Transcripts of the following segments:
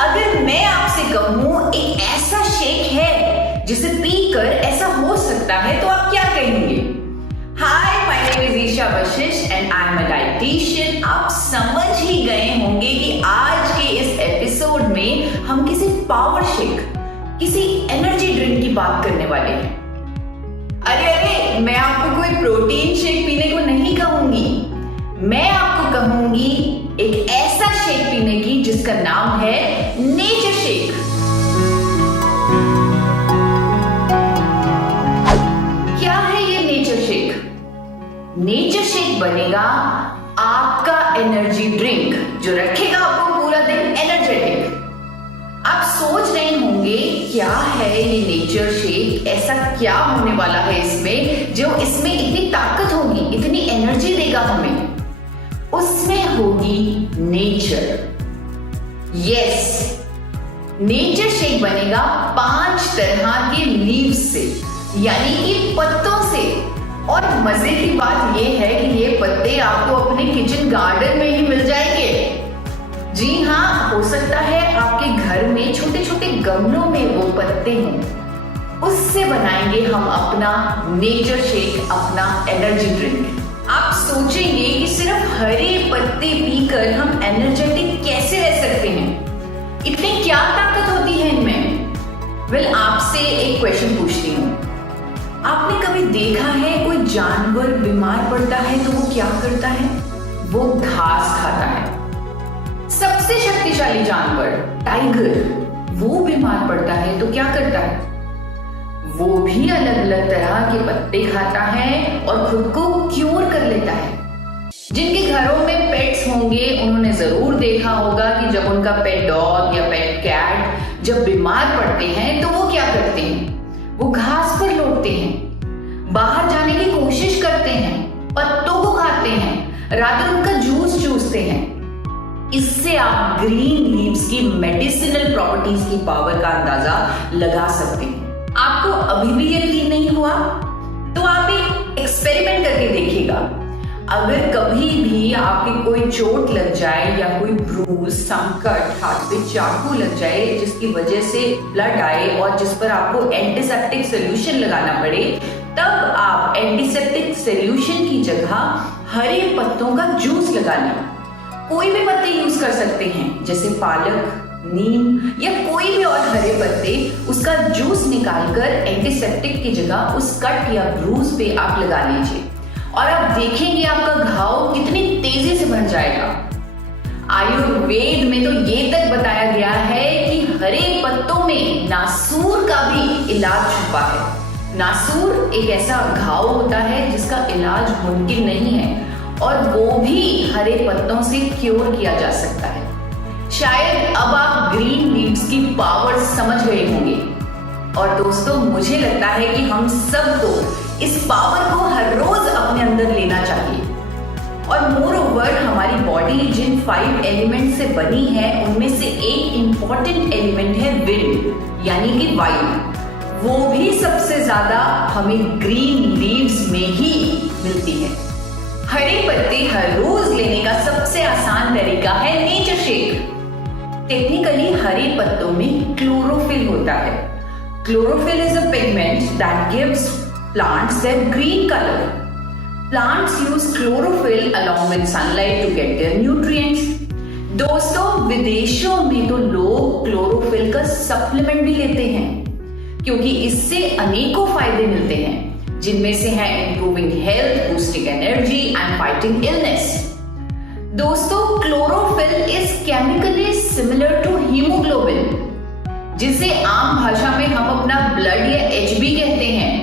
अगर मैं आपसे कहूं एक ऐसा शेक है जिसे पीकर ऐसा हो सकता है तो आप क्या कहेंगे? Hi, my name is Isha Vashishth and I am a dietitian. आप समझ ही गए होंगे कि आज के इस एपिसोड में हम किसी पावर शेक, किसी एनर्जी ड्रिंक की बात करने वाले हैं। अरे मैं आपको कोई प्रोटीन शेक पीने को नहीं कहूंगी, मैं आपको कहूंगी एक ऐसा शेक पीने की जिसका नाम है नेचर शेक। क्या है ये नेचर शेक? नेचर शेक बनेगा आपका एनर्जी ड्रिंक जो रखेगा आपको पूरा दिन एनर्जेटिक। आप सोच रहे होंगे क्या है ये नेचर शेक, ऐसा क्या होने वाला है इसमें जो इसमें इतनी ताकत होगी, इतनी एनर्जी देगा हमें। उसमें होगी नेचर। यस, नेचर शेक बनेगा 5 तरह के लीव्स से, यानी कि पत्तों से। और मजे की बात यह है कि ये पत्ते आपको अपने किचन गार्डन में ही मिल जाएंगे। जी हाँ, हो सकता है आपके घर में छोटे छोटे गमलों में वो पत्ते हों। उससे बनाएंगे हम अपना नेचर शेक, अपना एनर्जी ड्रिंक। आप सोचेंगे कि सिर्फ हरे पत्ते पीकर हम एनर्जेटिक कैसे रह सकते हैं? इतनी क्या ताकत होती है इनमें? वेल, आपसे एक क्वेश्चन पूछती हूँ। आपने कभी देखा है कोई जानवर बीमार पड़ता है तो वो क्या करता है? वो घास खाता है। सबसे शक्तिशाली जानवर टाइगर, वो बीमार पड़ता है तो क्या करता है? वो भी अलग अलग तरह के पत्ते खाता है और खुद को क्योर कर लेता है। जिनके घरों में पेट्स होंगे उन्होंने जरूर देखा होगा कि जब उनका पेट डॉग या पेट कैट जब बीमार पड़ते हैं तो वो क्या करते हैं? वो घास पर लौटते हैं, बाहर जाने की कोशिश करते हैं, पत्तों को खाते हैं, रात उनका जूस चूसते हैं। इससे आप ग्रीन लीव्स की मेडिसिनल प्रॉपर्टीज की पावर का अंदाजा लगा सकते हैं। आपको अभी भी यकीन नहीं हुआ तो आप एक एक्सपेरिमेंट करके देखिएगा। अगर कभी भी आपकी कोई चोट लग जाए या कोई ब्रूज, संकट, हाथ पे चाकू लग जाए जिसकी वजह से ब्लड आए और जिस पर आपको एंटीसेप्टिक सॉल्यूशन लगाना पड़े, तब आप एंटीसेप्टिक सॉल्यूशन की जगह हरे पत्तों का जूस लगा लें। कोई भी पत्ते यूज कर सकते हैं, जैसे पालक, नीम या कोई भी और हरे पत्ते। उसका जूस निकालकर एंटीसेप्टिक की जगह उस कट या ब्रूज पे आप लगा लीजिए और आप देखेंगे आपका घाव कितनी तेजी से भर जाएगा। आयुर्वेद में तो ये तक बताया गया है कि हरे पत्तों में नासूर का भी इलाज छुपा है। नासूर एक ऐसा घाव होता है जिसका इलाज मुमकिन नहीं है और वो भी हरे पत्तों से क्योर किया जा सकता है। शायद अब आप ग्रीन लीव्स की पावर समझ गए होंगे। और दोस्तों, मुझे लगता है कि हम सबको इस पावर को हर रोज अपने अंदर लेना चाहिए। और मोर ओवर, हमारी बॉडी जिन 5 एलिमेंट से बनी है उनमें से एक इंपॉर्टेंट एलिमेंट है विंड, यानी कि वायु। वो भी सबसे ज्यादा हमें ग्रीन लीव्स में ही मिलती है। हरे पत्ते हर रोज लेने का सबसे आसान तरीका है नेचर शेक। टेक्निकली हरे पत्तों में क्लोरोफिल होता है। Chlorophyll is a pigment that gives plants their green color. Plants use chlorophyll along with sunlight to get their nutrients. दोस्तों, विदेशों में तो लोग क्लोरोफिल का सप्लीमेंट भी लेते हैं क्योंकि इससे अनेकों फायदे मिलते हैं, जिनमें से है improving health, boosting energy and fighting illness. दोस्तों, chlorophyll is chemically similar to haemoglobin, जिसे आम भाषा में हम अपना ब्लड या HB कहते हैं।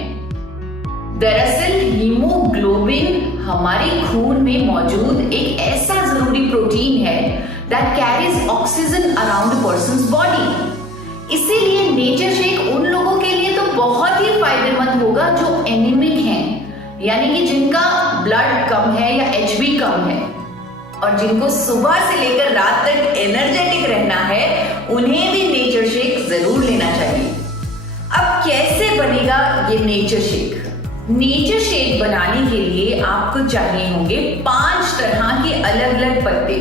दरअसल हीमोग्लोबिन हमारे खून में मौजूद एक ऐसा जरूरी प्रोटीन है that carries oxygen around a persons body. इसीलिए नेचर शेक उन लोगों के लिए तो बहुत ही फायदेमंद होगा जो एनीमिक हैं, यानी कि जिनका ब्लड कम है या HB कम है, और जिनको सुबह से लेकर रात तक एनर्जेटिक रहना है, उन्हें भी नेचर शेक जरूर लेना चाहिए। अब कैसे बनेगा ये नेचर शेक? नेचर शेक बनाने के लिए आपको चाहिए होंगे 5 तरह के अलग अलग पत्ते।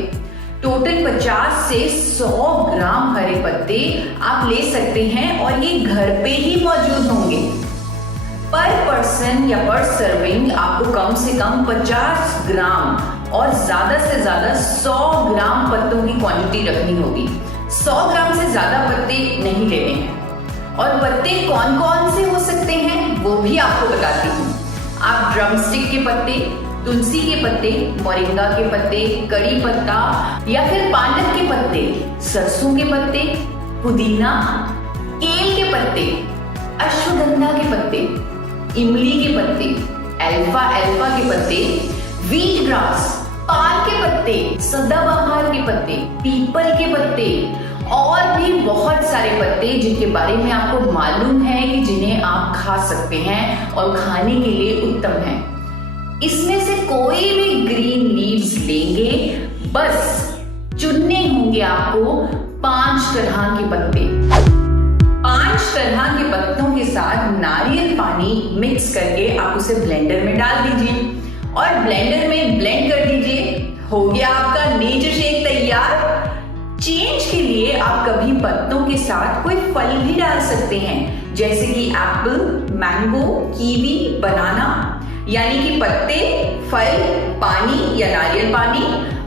टोटल 50 से 100 ग्राम हरे पत्ते आप ले सकते हैं और ये घर पे ही मौजूद होंगे। पर पर्सन या पर सर्विंग आपको कम से कम 50 ग्राम और ज्यादा से ज्यादा 100 ग्राम पत्तों की क्वांटिटी रखनी होगी। 100 ग्राम से ज्यादा पत्ते नहीं लेने हैं। और पत्ते कौन कौन से हो सकते हैं वो भी आपको बताती हूँ। आप ड्रमस्टिक के पत्ते, तुलसी के पत्ते, मोरिंगा के पत्ते, कड़ी पत्ता या फिर पालक के पत्ते, सरसों के पत्ते, पुदीना, केल के पत्ते, अश्वगंधा के पत्ते, इमली के पत्ते, अल्फा के पत्ते, व्हीट ग्रास, पाल के पत्ते, सदाबहार के पत्ते, पीपल के पत्ते और भी बहुत सारे पत्ते जिनके बारे में आपको मालूम है कि जिन्हें आप खा सकते हैं और खाने के लिए उत्तम है। इसमें से कोई भी ग्रीन लीव्स लेंगे, बस चुनने होंगे आपको 5 तरह के पत्ते। 5 तरह के पत्तों के साथ नारियल पानी मिक्स करके आप उसे ब्लेंडर में डाल दीजिए और ब्लेंडर में ब्लेंड कर दीजिए। हो गया आपका नेचर शेक तैयार। चेंज के लिए आप कभी पत्तों के साथ कोई फल भी डाल सकते हैं, जैसे कि एप्पल, मैंगो, कीवी, बनाना, यानी कि पत्ते, फल, पानी या नारियल पानी।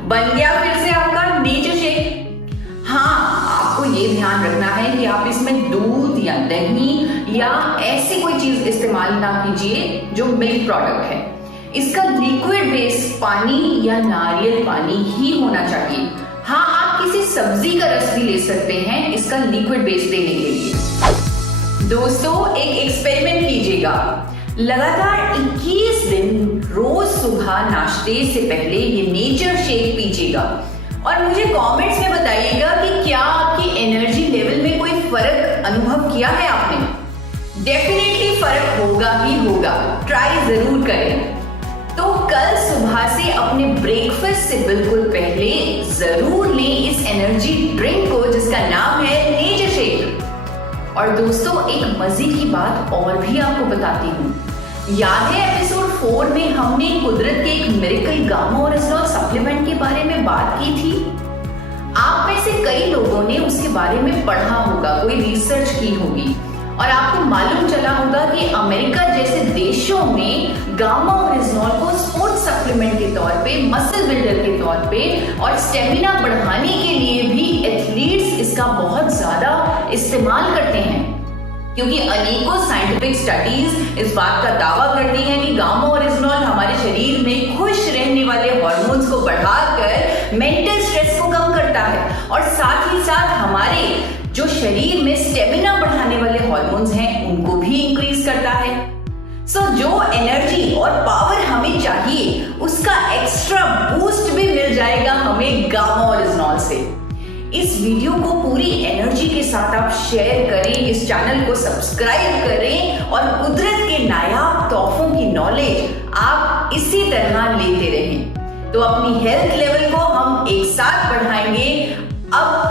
बन गया फिर से आपका नेचर शेक। हाँ, आपको ये ध्यान रखना है कि आप इसमें दूध या दही या ऐसी कोई चीज इस्तेमाल ना कीजिए जो मिल्क प्रोडक्ट है। इसका लिक्विड बेस पानी या नारियल पानी ही होना चाहिए। हाँ, आप किसी सब्जी का रस भी ले सकते हैं इसका लिक्विड बेस देने के लिए। दोस्तों, एक एक्सपेरिमेंट कीजिएगा। लगातार 21 दिन रोज सुबह नाश्ते से पहले ये नेचर शेक पीजिएगा और मुझे कमेंट्स में बताइएगा कि क्या आपकी एनर्जी लेवल में कोई फर्क अनुभव किया है आपने। डेफिनेटली फर्क होगा ही होगा, ट्राई जरूर करें। तो कल सुबह से अपने ब्रेकफास्ट से बिल्कुल पहले जरूर लें इस एनर्जी ड्रिंक को जिसका नाम है नेचर शेक। और दोस्तों, एक मजे की बात और भी आपको बताती हूँ। याद है एपिसोड 4 में हमने कुदरत के एक मिरेकल गामा ओरिजिनल सप्लीमेंट के बारे में बात की थी। आप में से कई लोगों ने उसके बारे में पढ़ा होगा, कोई रिसर्च की होगी और आपको मालूम चला होगा कि अमेरिका जैसे देशों में गामा ओरिजिनल को स्पोर्ट्स सप्लीमेंट के तौर पे, मसल बिल्डर के तौर पे और स्टेमिना बढ़ाने के लिए भी एथलीट्स इसका बहुत ज्यादा इस्तेमाल करते हैं, क्योंकि अनेकों साइंटिफिक स्टडीज इस बात का दावा करती हैं कि गामा ओरिजिनल हमारे शरीर में खुश रहने वाले हार्मोन्स को बढ़ाकर मेंटल स्ट्रेस को कम करता है और साथ ही साथ हमारे जो शरीर में स्टेमिना बढ़ाने वाले हार्मोन्स हैं उनको भी इंक्रीज करता है। सो जो एनर्जी और पावर हमें चाहिए उसका एक्स्ट्रा बूस्ट भी मिल जाएगा हमें गामा ओरिजिनल से। इस वीडियो को पूरी एनर्जी के साथ आप शेयर करें, इस चैनल को सब्सक्राइब करें और कुदरत के नायाब तोहफों की नॉलेज आप इसी तरह लेते रहें। तो अपनी हेल्थ लेवल को हम एक साथ बढ़ाएंगे। अब